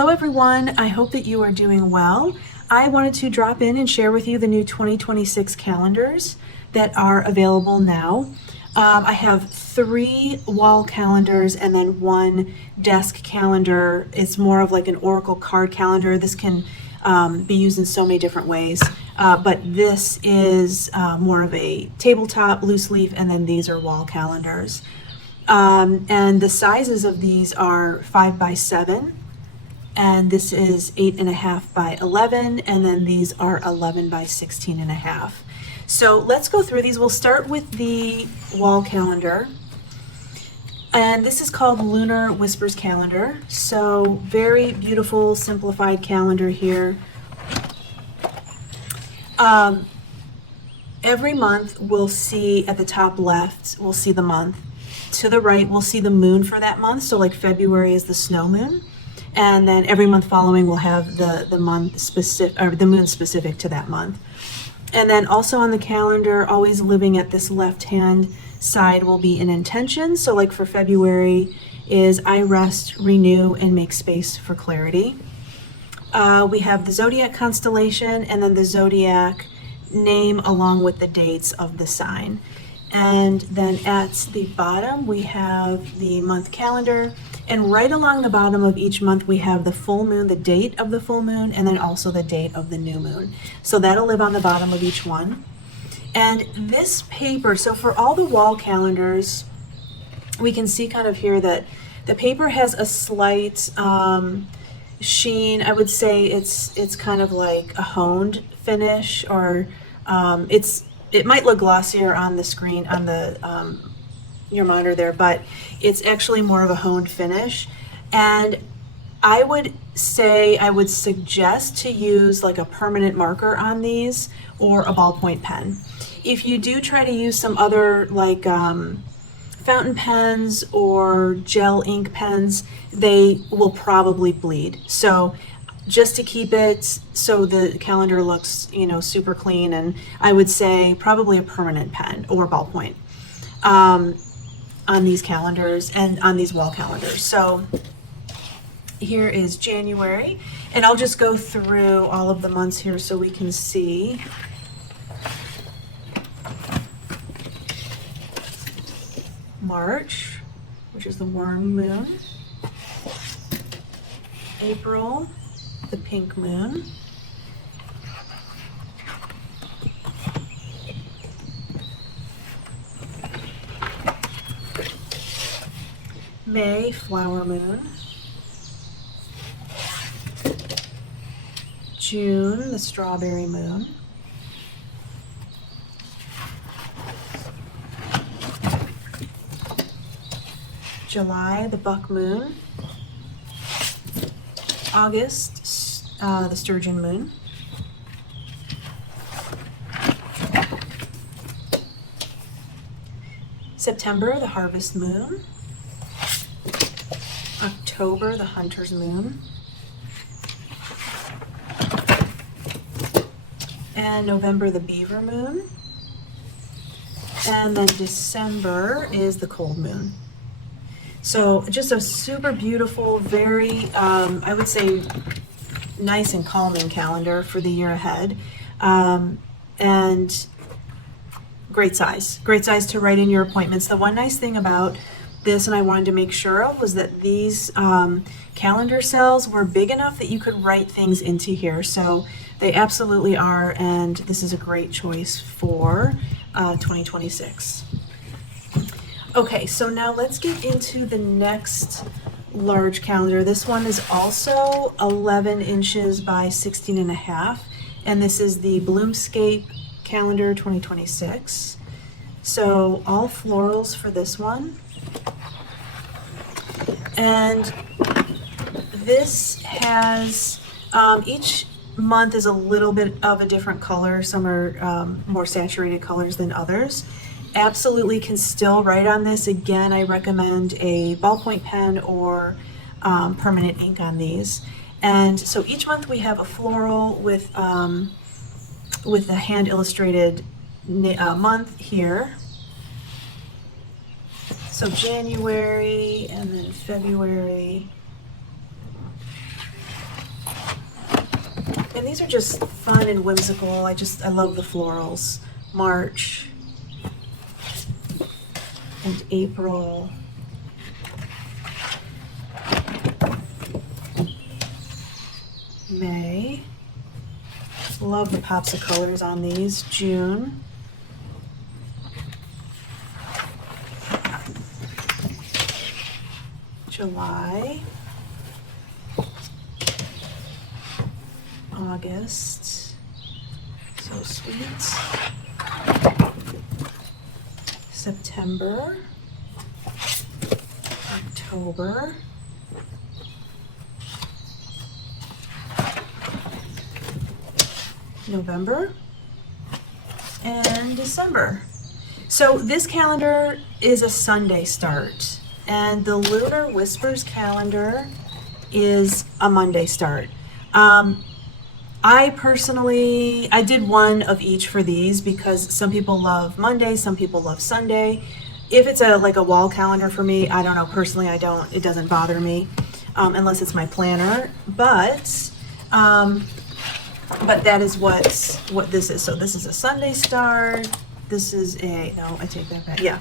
Hello everyone, I hope that you are doing well. I wanted to drop in and share with you the new 2026 calendars that are available now. I have 3 wall calendars and then 1 desk calendar. It's more of like an oracle card calendar. This can be used in so many different ways, but this is more of a tabletop loose leaf, and then these are wall calendars. And the sizes of these are 5 by 7, and this is 8.5 by 11, and then these are 11 by 16.5. So let's go through these. We'll start with the wall calendar, and this is called Lunar Whispers calendar. So very beautiful, simplified calendar here. Every month we'll see at the top left, we'll see the month. To the right, we'll see the moon for that month. So like February is the snow moon. And then every month following we'll have the month specific, or the moon specific to that month. And then also on the calendar, always living at this left-hand side will be an intention. So like for February is I rest, renew, and make space for clarity. We have the zodiac constellation and then the zodiac name along with the dates of the sign. And then at the bottom we have the month calendar, and right along the bottom of each month we have the full moon, the date of the full moon, and then also the date of the new moon. So that'll live on the bottom of each one. And this paper, so for all the wall calendars, we can see kind of here that the paper has a slight sheen. I would say it's kind of like a honed finish, or it might look glossier on the screen, on the your monitor there, but it's actually more of a honed finish. And I would suggest to use like a permanent marker on these or a ballpoint pen. If you do try to use some other like fountain pens or gel ink pens, they will probably bleed. So just to keep it so the calendar looks, super clean, and I would say probably a permanent pen or ballpoint on these calendars and on these wall calendars. So here is January, and I'll just go through all of the months here so we can see. March, which is the worm moon. April, the pink moon. May, flower moon. June, the strawberry moon. July, the buck moon. August, the sturgeon moon. September, the harvest moon. October, the hunter's moon. And November, the beaver moon. And then December is the cold moon. So just a super beautiful, very, I would say, nice and calming calendar for the year ahead. And great size to write in your appointments. The one nice thing about this, and I wanted to make sure of, was that these calendar cells were big enough that you could write things into here. So they absolutely are, and this is a great choice for 2026. Okay, so now let's get into the next large calendar. This one is also 11 inches by 16.5, and this is the BloomScape calendar 2026. So all florals for this one. And this has, each month is a little bit of a different color. Some are more saturated colors than others. Absolutely can still write on this. Again, I recommend a ballpoint pen or permanent ink on these. And so each month we have a floral with the hand illustrated month here. So January, and then February, And these are just fun and whimsical. I love the florals. March and April. May. Love the pops of colors on these. June. July. August. So sweet. September. October. November. And December. So this calendar is a Sunday start, and the Lunar Whispers calendar is a Monday start. I did one of each for these because some people love Monday, some people love Sunday. If it's like a wall calendar for me, I don't know, personally I don't, it doesn't bother me unless it's my planner, but that is what this is. So this is a Sunday start. This is no, I take that back. Yeah.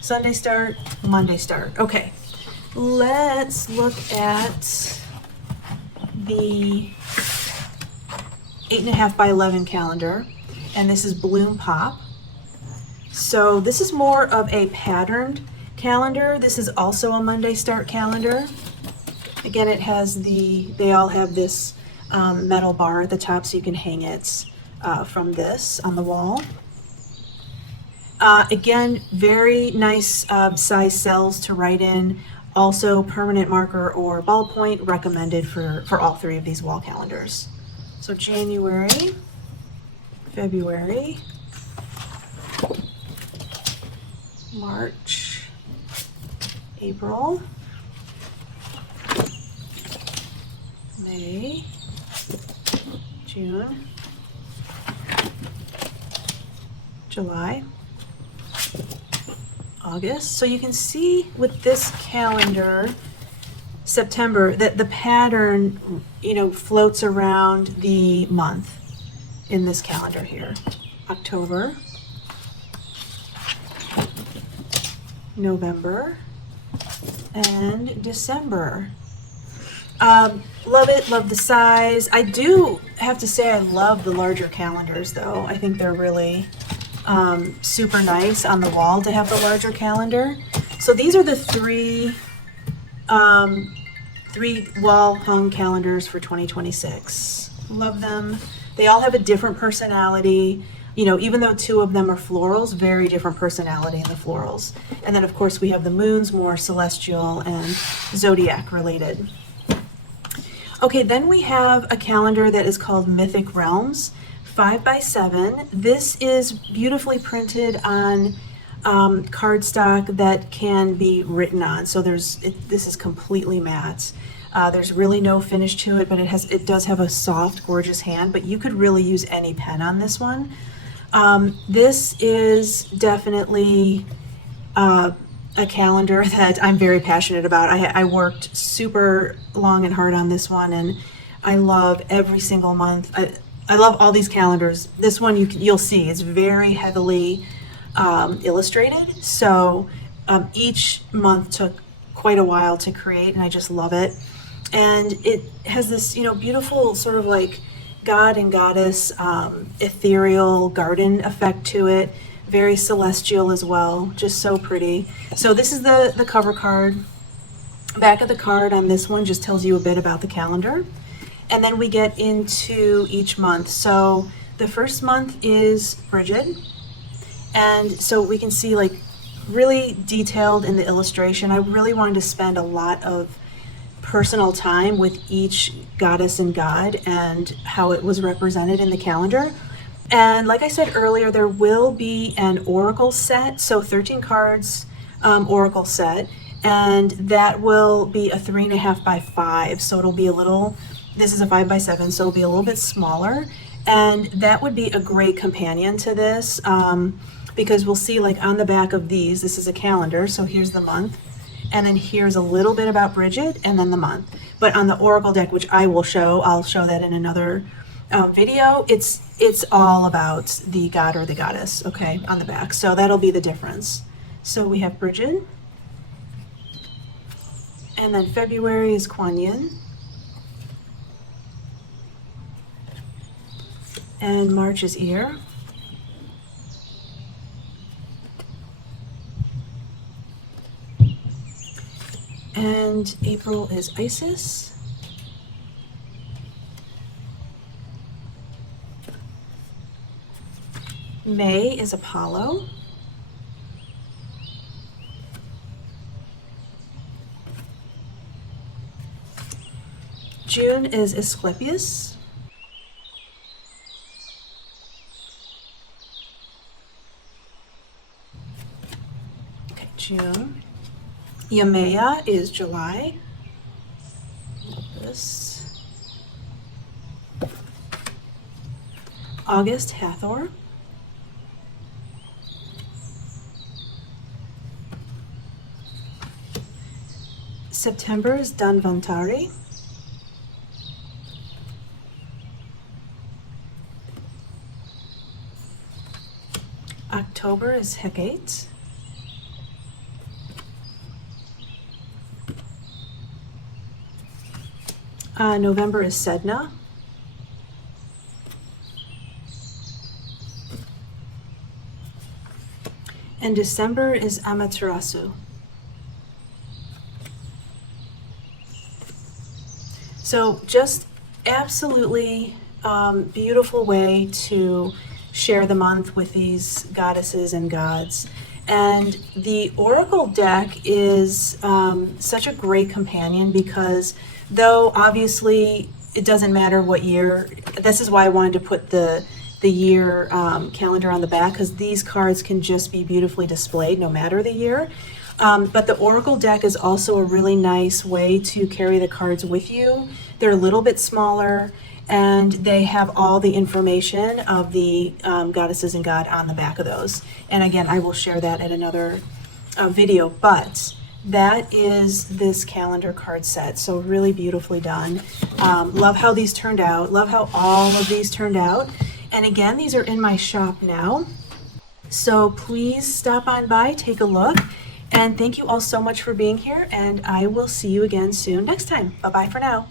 Sunday start, Monday start. Okay. Let's look at the 8.5 by 11 calendar. And this is BloomPop. So this is more of a patterned calendar. This is also a Monday start calendar. Again, it has they all have this metal bar at the top so you can hang it from this on the wall. Again, very nice size cells to write in. Also permanent marker or ballpoint recommended for all three of these wall calendars. So January, February, March, April, May, June, July, August. So you can see with this calendar, September, that the pattern, floats around the month in this calendar here. October, November, and December. Love it, love the size. I do have to say I love the larger calendars though. I think they're really super nice on the wall to have the larger calendar. So these are the three wall hung calendars for 2026. Love them. They all have a different personality. Even though two of them are florals, very different personality in the florals. And then of course we have the moons, more celestial and zodiac related. Okay, then we have a calendar that is called Mythic Realms, 5 by 7. This is beautifully printed on cardstock that can be written on. So this is completely matte. There's really no finish to it, but it does have a soft, gorgeous hand, but you could really use any pen on this one. This is definitely a calendar that I'm very passionate about. I worked super long and hard on this one, and I love every single month. I love all these calendars. This one you'll see is very heavily illustrated, so each month took quite a while to create, and I just love it. And it has this beautiful sort of like god and goddess ethereal garden effect to it. Very celestial as well, just so pretty. So this is the cover card. Back of the card on this one just tells you a bit about the calendar. And then we get into each month. So the first month is Bridget. And so we can see like really detailed in the illustration. I really wanted to spend a lot of personal time with each goddess and god and how it was represented in the calendar. And like I said earlier, there will be an oracle set, so 13 cards oracle set, and that will be a 3.5 by 5. So it'll be this is a 5 by 7, so it'll be a little bit smaller. And that would be a great companion to this because we'll see like on the back of this is a calendar. So here's the month, and then here's a little bit about Bridget, and then the month. But on the Oracle deck, which I'll show that in another video, it's all about the god or the goddess, okay, on the back. So that'll be the difference. So we have Bridget, and then February is Kuan Yin, and March is Ear, and April is Isis, May is Apollo, June is Asclepius, okay, June. Yamea is July. This. August, Hathor. September is Danvantari. October is Hecate. November is Sedna. And December is Amaterasu. So just absolutely beautiful way to share the month with these goddesses and gods. And the Oracle deck is such a great companion because though obviously it doesn't matter what year, this is why I wanted to put the year calendar on the back, because these cards can just be beautifully displayed no matter the year. But the Oracle deck is also a really nice way to carry the cards with you. They're a little bit smaller and they have all the information of the goddesses and god on the back of those. And again, I will share that in another video, but that is this calendar card set. So really beautifully done. Love how these turned out. Love how all of these turned out. And again, these are in my shop now. So please stop on by, take a look. And thank you all so much for being here. And I will see you again soon next time. Bye-bye for now.